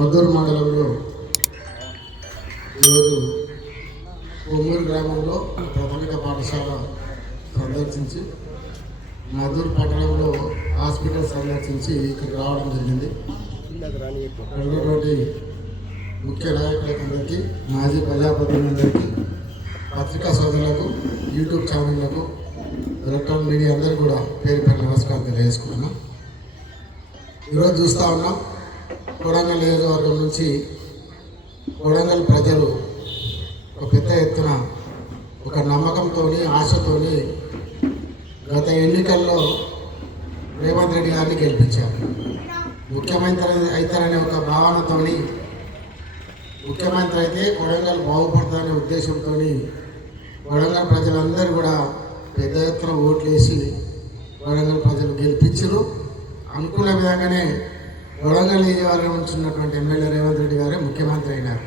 మద్దూరు మండలంలో ఈరోజు కొమ్మూరు గ్రామంలో ప్రాథమిక పాఠశాల సందర్శించి మద్దూరు పట్టణంలో హాస్పిటల్ సందర్శించి ఇక్కడికి రావడం జరిగింది. ఉన్నటువంటి ముఖ్య నాయకులందరికీ, మాజీ ప్రజాప్రతినిధులందరికీ, పత్రికా సోదరులకు, యూట్యూబ్ ఛానళ్లకు, ఎలక్ట్రానిక్ మీడియా అందరూ కూడా పేరు పేరు నమస్కారం తెలియజేసుకుంటున్నాం. ఈరోజు చూస్తూ ఉన్నాం, కొడంగల్ నియోజకవర్గం నుంచి కొడంగల్ ప్రజలు ఒక పెద్ద ఎత్తున ఒక నమ్మకంతో, ఆశతో గత ఎన్నికల్లో రేవంత్ రెడ్డి గారిని గెలిపించారు. ముఖ్యమంత్రి అవుతారనే ఒక భావనతో, ముఖ్యమంత్రి అయితే కొడంగల్ బాగుపడుతుందనే ఉద్దేశంతో కొడంగల్ ప్రజలందరూ కూడా పెద్ద ఎత్తున ఓట్లేసి కొడంగల్ ప్రజలు గెలిపించరు. అనుకున్న విధంగానే కొడంగల్ నియోజకవర్గం నుంచి ఉన్నటువంటి ఎమ్మెల్యే రేవంత్ రెడ్డి గారే ముఖ్యమంత్రి అయినారు.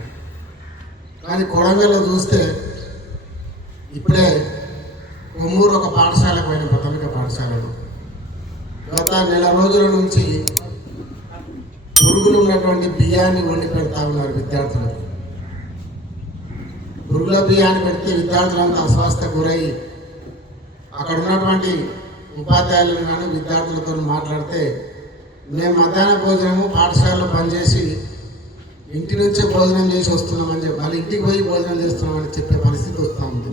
కానీ కొడంగల్లో చూస్తే ఇప్పుడే కొమ్మూరు ఒక పాఠశాలకు పోయిన ప్రాథమిక పాఠశాలలో గత నెల రోజుల నుంచి పురుగులు ఉన్నటువంటి బియ్యాన్ని వండి పెడతా ఉన్నారు విద్యార్థులకు. పురుగుల బియ్యాన్ని పెడితే విద్యార్థులంతా అస్వస్థ గురై అక్కడ ఉన్నటువంటి ఉపాధ్యాయులను కానీ విద్యార్థులతో మాట్లాడితే, మేము మధ్యాహ్న భోజనము పాఠశాలలో పనిచేసి ఇంటి నుంచే భోజనం చేసి వస్తున్నామని చెప్పి మళ్ళీ ఇంటికి పోయి భోజనం చేస్తున్నామని చెప్పే పరిస్థితి వస్తూ ఉంది.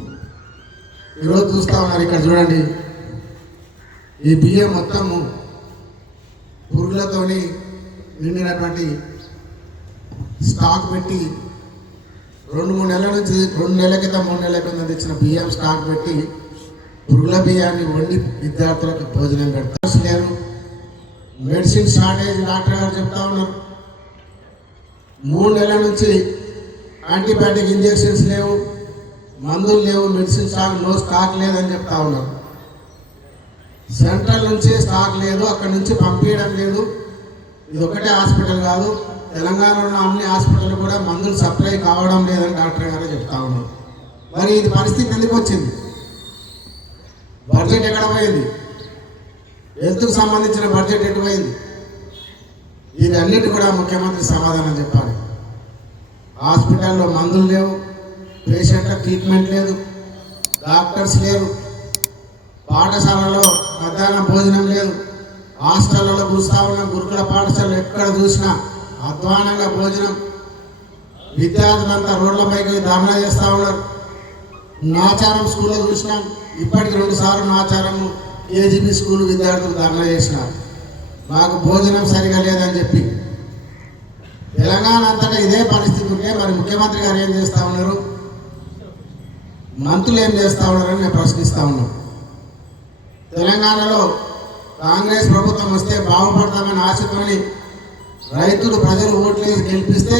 ఈరోజు చూస్తూ ఉన్నారు, ఇక్కడ చూడండి, ఈ బియ్యం మొత్తము పురుగులతోని నిండినటువంటి స్టాక్ పెట్టి 2-3 నెలల నుంచి 2 నెలల క్రితం 3 నెలల క్రితం తెచ్చిన బియ్యం స్టాక్ పెట్టి పురుగుల బియ్యాన్ని వండి విద్యార్థులకు భోజనం పెడతారు. లేరు, మెడిసిన్ షార్టేజ్ డాక్టర్ గారు చెప్తా ఉన్నారు. 3 నెలల నుంచి యాంటీబయాటిక్ ఇంజెక్షన్స్ లేవు, మందులు లేవు, మెడిసిన్ స్టాక్ లేదని చెప్తా ఉన్నారు. సెంట్రల్ నుంచి స్టాక్ లేదు, అక్కడి నుంచి పంపించడం లేదు. ఇది ఒకటే హాస్పిటల్ కాదు, తెలంగాణలో ఉన్న అన్ని హాస్పిటల్ కూడా మందులు సప్లై కావడం లేదని డాక్టర్ గారు చెప్తా ఉన్నారు. మరి ఇది పరిస్థితి ఎందుకు వచ్చింది? బడ్జెట్ ఎక్కడ పోయింది? హెల్త్కు సంబంధించిన బడ్జెట్ ఎటు పోయింది? ఇది అన్నిటి కూడా ముఖ్యమంత్రి సమాధానం చెప్పాలి. హాస్పిటల్లో మందులు లేవు, పేషెంట్ల ట్రీట్మెంట్ లేదు, డాక్టర్స్ లేరు, పాఠశాలలో మధ్యాహ్నం భోజనం లేదు, హాస్టళ్లలో చూస్తూ ఉన్నాం, గురుకుల పాఠశాలలు ఎక్కడ చూసినా అధ్వానంగా భోజనం, విద్యార్థులంతా రోడ్లపైకి ధర్నా చేస్తూ ఉన్నారు. నాచారం స్కూల్లో చూసినాం, ఇప్పటికి 2 సార్లు నాచారం ఏజీబీ స్కూల్ విద్యార్థులు ధర్నా చేసినారు, మాకు భోజనం సరిగా లేదని చెప్పి. తెలంగాణ అంతటా ఇదే పరిస్థితి ఉంటే మరి ముఖ్యమంత్రి గారు ఏం చేస్తూ ఉన్నారు, మంత్రులు ఏం చేస్తూ ఉన్నారని నేను ప్రశ్నిస్తూ ఉన్నాను. తెలంగాణలో కాంగ్రెస్ ప్రభుత్వం వస్తే బాగుపడతామని ఆశతోని రైతులు ప్రజలు ఓట్లేసి గెలిపిస్తే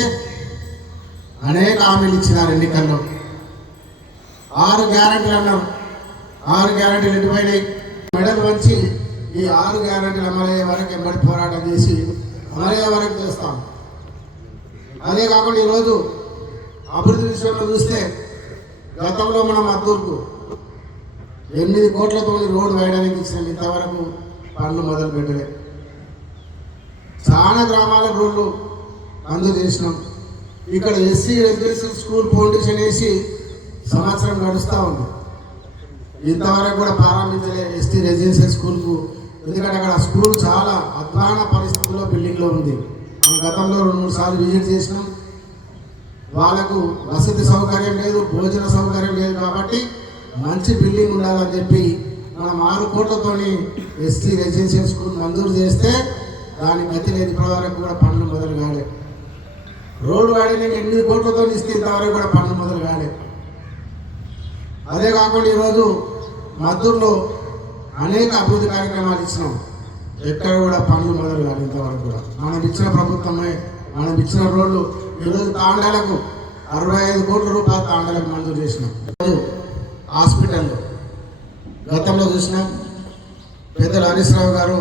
అనేక హామీలు ఇచ్చినారు ఎన్నికల్లో. 6 గ్యారెంటీలు అన్నారు, 6 గ్యారెంటీలు ఎటుపోయినాయి? మెడల్ వంచి ఈ 6 గ్యారెంటీలు అమలయ్యే వరకు ఎంబడి పోరాటం చేసి అమలయ్యే వరకు చేస్తాం. అదే కాకుండా ఈరోజు అభివృద్ధి విషయంలో చూస్తే గతంలో మనం మద్దూరుకు 8 కోట్లతో రోడ్డు వేయడానికి ఇచ్చినాం, ఇంతవరకు పనులు మొదలు పెట్టలే. చాలా గ్రామాలకు రోడ్లు మంజూరు చేసినాం. ఇక్కడ ఎస్సీ రెసిడెన్షియల్ స్కూల్ ఫౌండేషన్ వేసి సంవత్సరం గడుస్తూ ఉంది, ఇంతవరకు కూడా ప్రారంభించలే ఎస్టీ రెసిడెన్షియల్ స్కూల్కు. ఎందుకంటే అక్కడ స్కూల్ చాలా అధ్వాన పరిస్థితుల్లో బిల్డింగ్లో ఉంది. మనం గతంలో 2-3 సార్లు విజిట్ చేసినాం. వాళ్ళకు వసతి సౌకర్యం లేదు, భోజన సౌకర్యం లేదు. కాబట్టి మంచి బిల్డింగ్ ఉండాలని చెప్పి మనం 6 కోట్లతోని ఎస్టీ రెసిడెన్షియల్ స్కూల్ మంజూరు చేస్తే దాని గతి లేదు. ఇప్పటివరకు కూడా పనులు మొదలు కాలే. రోడ్డు వాడిని 8 కోట్లతో ఇస్తే ఇంతవరకు కూడా పనులు మొదలు కాలే. అదే కాకుండా ఈరోజు మద్దూరులో అనేక అభివృద్ధి కార్యక్రమాలు ఇచ్చినాం, ఎక్కడ కూడా పనులు మొదలు కాదు ఇంతవరకు కూడా. మనం ఇచ్చిన ప్రభుత్వమే, మనం ఇచ్చిన రోడ్లు ఈరోజు తాండాలకు 65 కోట్ల రూపాయలు తాండాలకు మంజూరు చేసినాం. హాస్పిటల్లో గతంలో చూసినాం, పెద్దలు హరీష్ రావు గారు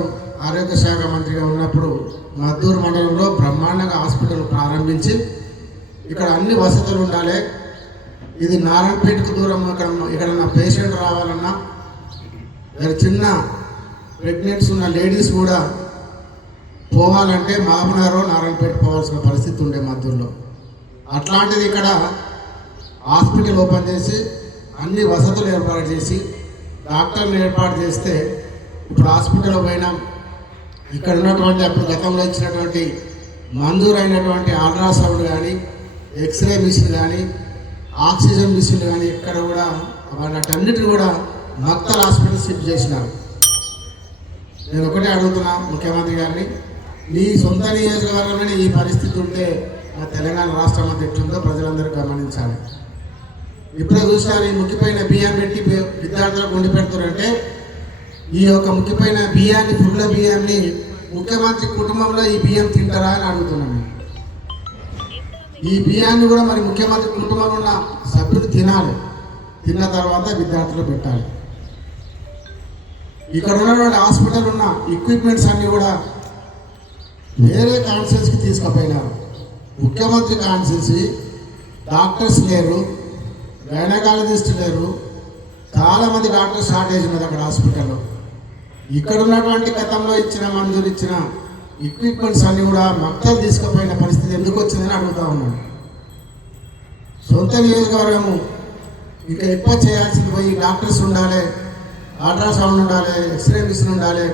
ఆరోగ్య శాఖ మంత్రిగా ఉన్నప్పుడు మద్దూరు మండలంలో బ్రహ్మాండంగా హాస్పిటల్ ప్రారంభించి ఇక్కడ అన్ని వసతులు ఉండాలి. ఇది నారాయణపేటకు దూరం, ఇక్కడ నా పేషెంట్ రావాలన్నా, చిన్న ప్రెగ్నెంట్స్ ఉన్న లేడీస్ కూడా పోవాలంటే మహబూబ్నగర్ నారాయణపేట పోవాల్సిన పరిస్థితి ఉండే మధ్యలో. అట్లాంటిది ఇక్కడ హాస్పిటల్ ఓపెన్ చేసి అన్ని వసతులు ఏర్పాటు చేసి డాక్టర్లు ఏర్పాటు చేస్తే ఇప్పుడు హాస్పిటల్ పోయినాం. ఇక్కడ ఉన్నటువంటి అప్పుడు గతంలో ఇచ్చినటువంటి మంజూరైనటువంటి అల్ట్రాసౌండ్ కానీ ఎక్స్రే మిషన్ కానీ ఆక్సిజన్ మిషన్ కానీ ఇక్కడ కూడా వాటన్నిటిని కూడా మక్తల్ హాస్పిటల్ షిఫ్ట్ చేసినారు. నేను ఒకటే అడుగుతున్నా ముఖ్యమంత్రి గారిని, నీ సొంత నియోజకవర్గంలోనే ఈ పరిస్థితి ఉంటే ఆ తెలంగాణ రాష్ట్రం అంతా ఎట్లుందో ప్రజలందరూ గమనించాలి. ఇప్పుడే చూసినారు ఈ ముఖ్యమైన బియ్యం పెట్టి విద్యార్థులకు వండి పెడుతున్నారంటే ఈ యొక్క ముఖ్యమైన బియ్యాన్ని పుల్ల బియ్యాన్ని ముఖ్యమంత్రి కుటుంబంలో ఈ బియ్యం తింటారా అని అడుగుతున్నాను. ఈ బియ్యాన్ని కూడా మరి ముఖ్యమంత్రి కుటుంబంలో ఉన్న సభ్యులు తినాలి, తిన్న తర్వాత విద్యార్థులు పెట్టాలి. ఇక్కడ ఉన్నటువంటి హాస్పిటల్ ఉన్న ఎక్విప్మెంట్స్ అన్నీ కూడా వేరే కాన్స్టిట్యూన్సీకి తీసుకుపోయినారు. ముఖ్యమంత్రి కాన్స్టిట్యూన్సీ డాక్టర్స్ లేరు, గైనకాలజిస్ట్ లేరు, చాలామంది డాక్టర్స్ షార్టేజ్ ఉన్నది అక్కడ హాస్పిటల్లో. ఇక్కడ ఉన్నటువంటి గతంలో ఇచ్చిన మంజూరు ఇచ్చిన ఎక్విప్మెంట్స్ అన్నీ కూడా మక్తలు తీసుకుపోయిన పరిస్థితి ఎందుకు వచ్చిందని అడుగుతా ఉన్నాను. సొంత నియోజకవర్గము ఇంకా ఎక్కువ చేయాల్సింది పోయి డాక్టర్స్ ఉండాలి, అల్ట్రాసౌండ్ ఉండాలి, ఎక్స్రే మిషన్ ఉండాలి.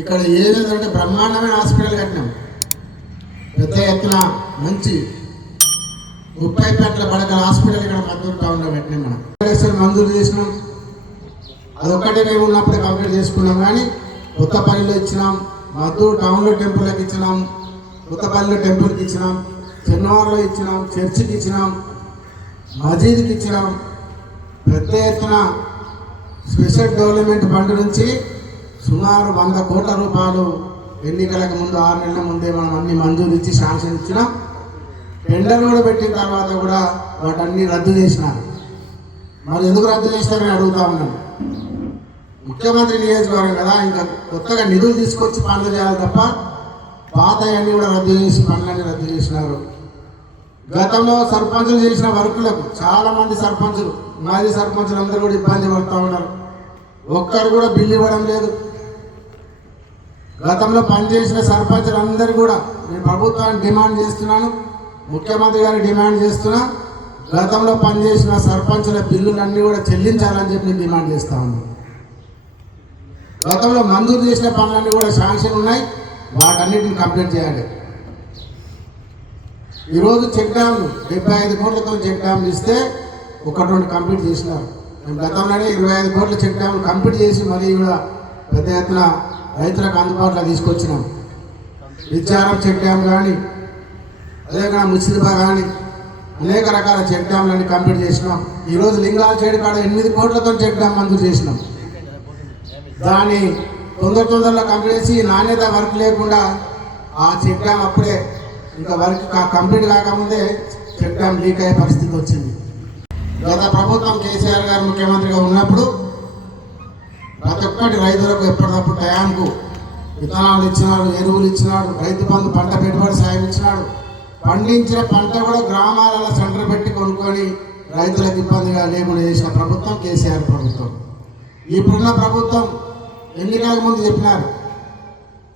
ఇక్కడ ఏదంటే బ్రహ్మాండమైన హాస్పిటల్ కట్టినాం, పెద్ద ఎత్తున మంచి 30 పట్ల పడకల హాస్పిటల్ ఇక్కడ మద్దూరు టౌన్లో పెట్టినాం. మనం మంజూరు చేసినాం, అదొక్కటే మేము ఉన్నప్పుడే కంప్లీట్ చేసుకున్నాం. కానీ కొత్తపల్లిలో ఇచ్చినాం, మద్దూరు టౌన్లో టెంపుల్కి ఇచ్చినాం, కొత్తపల్లిలో టెంపుల్కి ఇచ్చినాం, చెన్నవారులో ఇచ్చినాం, చర్చికి ఇచ్చినాం, మసీద్కి ఇచ్చినాం. పెద్ద ఎత్తున స్పెషల్ డెవలప్మెంట్ ఫండ్ నుంచి సుమారు 100 కోట్ల రూపాయలు ఎన్నికలకు ముందు 6 నెలల ముందే మనం అన్ని మంజూరు ఇచ్చి శాంక్షన్ ఇచ్చినాం. టెండర్ కూడా పెట్టిన తర్వాత కూడా వాటన్ని రద్దు చేసినారు. మరి ఎందుకు రద్దు చేస్తారని అడుగుతా ఉన్నాను. ముఖ్యమంత్రి నియోజకవర్గం కదా, ఇంకా కొత్తగా నిధులు తీసుకొచ్చి పనులు చేయాలి తప్ప పాత అన్నీ కూడా రద్దు చేసి పనులన్నీ రద్దు చేసినారు. గతంలో సర్పంచులు చేసిన వర్కులకు చాలామంది సర్పంచులు, మాజీ సర్పంచులు అందరూ కూడా ఇబ్బంది పడుతూ ఉన్నారు. ఒక్కరు కూడా బిల్లు ఇవ్వడం లేదు. గతంలో పనిచేసిన సర్పంచులు అందరూ కూడా నేను ప్రభుత్వాన్ని డిమాండ్ చేస్తున్నాను, ముఖ్యమంత్రి గారు డిమాండ్ చేస్తున్నా, గతంలో పనిచేసిన సర్పంచుల బిల్లులన్నీ కూడా చెల్లించాలని చెప్పి నేను డిమాండ్ చేస్తా ఉన్నాను. గతంలో మంజూరు చేసిన పనులన్నీ కూడా శాంక్షన్ ఉన్నాయి, వాటన్నిటిని కంప్లీట్ చేయాలి. ఈరోజు చెక్ డ్యామ్లు 75 కోట్లతో చెక్ డ్యామ్లు ఇస్తే 1-2 కంప్లీట్ చేసినారు. మేము గతంలోనే 25 కోట్ల చెక్ డ్యామ్లు కంప్లీట్ చేసి మరీ కూడా పెద్ద ఎత్తున రైతులకు అందుబాటులో తీసుకొచ్చినాం. విచారం చెక్ డ్యామ్ కానీ, అదేవిధంగా ముసిరిబా కానీ అనేక రకాల చెక్ డ్యామ్లన్నీ కంప్లీట్ చేసినాం. ఈరోజు లింగాల చేడు కాడ 8 కోట్లతో చెక్ డ్యామ్ మంజూరు చేసినాం. దాన్ని తొందరలో కంప్లీట్ చేసి నాణ్యత వర్క్ లేకుండా ఆ చెక్ డ్యామ్ అప్పుడే ఇంకా వర్క్ కంప్లీట్ కాకముందే చెక్ డ్యామ్ లీక్ అయ్యే పరిస్థితి వచ్చింది. గత ప్రభుత్వం కేసీఆర్ గారు ముఖ్యమంత్రిగా ఉన్నప్పుడు ప్రతి ఒక్కటి రైతులకు ఎప్పటికప్పుడు టయానికి విత్తనాలు ఇచ్చినాడు, ఎరువులు ఇచ్చినాడు, రైతు బంధు పంట పెట్టుబడి సాయం ఇచ్చినాడు. పండించిన పంట కూడా గ్రామాలలో సెంటర్ పెట్టి కొనుక్కొని రైతులకు ఇబ్బందిగా లేకుండా చేసిన ప్రభుత్వం కేసీఆర్ ప్రభుత్వం. ఇప్పుడున్న ప్రభుత్వం ఎన్నికలకు ముందు చెప్పినారు,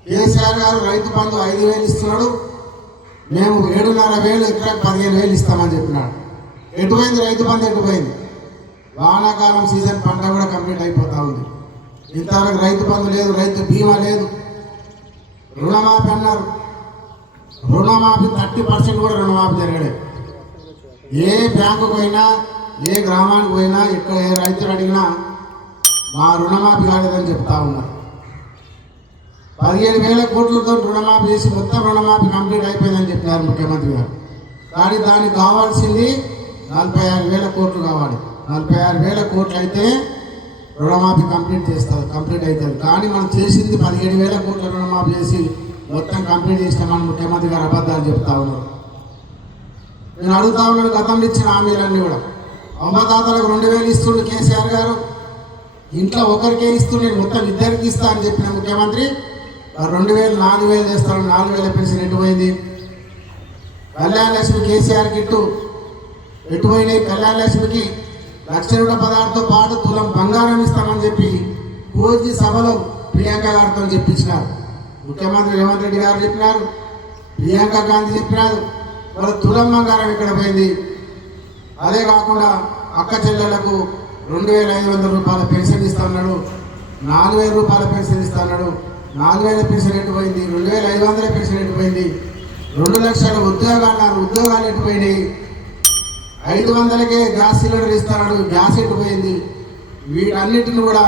కేసీఆర్ గారు రైతు బంధు 5,000 ఇస్తున్నాడు, మేము 7,500 ఎకరాకు 15,000 ఇస్తామని చెప్పినాడు. ఎటుపోయింది రైతు బంధు? ఎటుపోయింది? వానాకాలం సీజన్ పంట కూడా కంప్లీట్ అయిపోతూ ఉంది. ఇంతవరకు రైతు బంధు లేదు, రైతు బీమా లేదు. రుణమాఫీ అన్నారు, రుణమాఫీ 30% కూడా రుణమాఫీ జరగలేదు. ఏ బ్యాంకుకు పోయినా, ఏ గ్రామానికి పోయినా, ఎక్కడ ఏ రైతులు అడిగినా మా రుణమాఫీ కాలేదని చెప్తా ఉన్నారు. 15,000 కోట్లతో రుణమాఫీ చేసి మొత్తం రుణమాఫీ కంప్లీట్ అయిపోయిందని చెప్పినారు ముఖ్యమంత్రి గారు. కానీ దానికి కావాల్సింది 46,000 కోట్లు కావాలి. 46,000 కోట్లు అయితే రుణమాఫీ కంప్లీట్ అవుతుంది. కానీ మనం చేసింది 17,000 కోట్ల రుణమాఫీ చేసి మొత్తం కంప్లీట్ చేసినామని ముఖ్యమంత్రి గారు అబద్ధాలు చెప్తా ఉన్నారు. నేను అడుగుతా ఉన్నాను, గతంలో ఇచ్చిన హామీలన్నీ కూడా అమ్మదాతలకు 2,000 ఇస్తుండే కేసీఆర్ గారు, ఇంట్లో ఒకరికే ఇస్తుండే, మొత్తం ఇద్దరికి ఇస్తా అని చెప్పిన ముఖ్యమంత్రి 2,000 4,000 చేస్తాడు. 4,000 పెన్షన్ ఎటుపోయింది? కళ్యాణ లక్ష్మి కేసీఆర్ కిట్టు ఎటుపోయినాయి? కళ్యాణ లక్ష్మికి 1,00,000 రూపాయలతో పాటు తులం బంగారం ఇస్తామని చెప్పి కోచి సభలో ప్రియాంక గారితో చెప్పించినారు. ముఖ్యమంత్రి రేవంత్ రెడ్డి గారు చెప్పినారు, ప్రియాంక గాంధీ చెప్పినారు, వాళ్ళ తులం బంగారం ఇక్కడ పోయింది. అదే కాకుండా అక్క చెల్లెలకు 2,500 రూపాయల పెన్షన్ ఇస్తా ఉన్నాడు, 4,000 రూపాయల పెన్షన్ ఇస్తా ఉన్నాడు. 4,000 పెన్షన్ ఎట్టుపోయింది, 2,500 పెన్షన్ ఎట్టుపోయింది, 2 లక్షల ఉద్యోగాలు ఎట్టుపోయినాయి, 500కే గ్యాస్ సిలిండర్ ఇస్తున్నాడు, గ్యాస్ ఎట్టుపోయింది. వీటన్నిటిని కూడా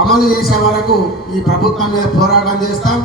అమలు చేసే వరకు ఈ ప్రభుత్వం మీద పోరాటం చేస్తాం.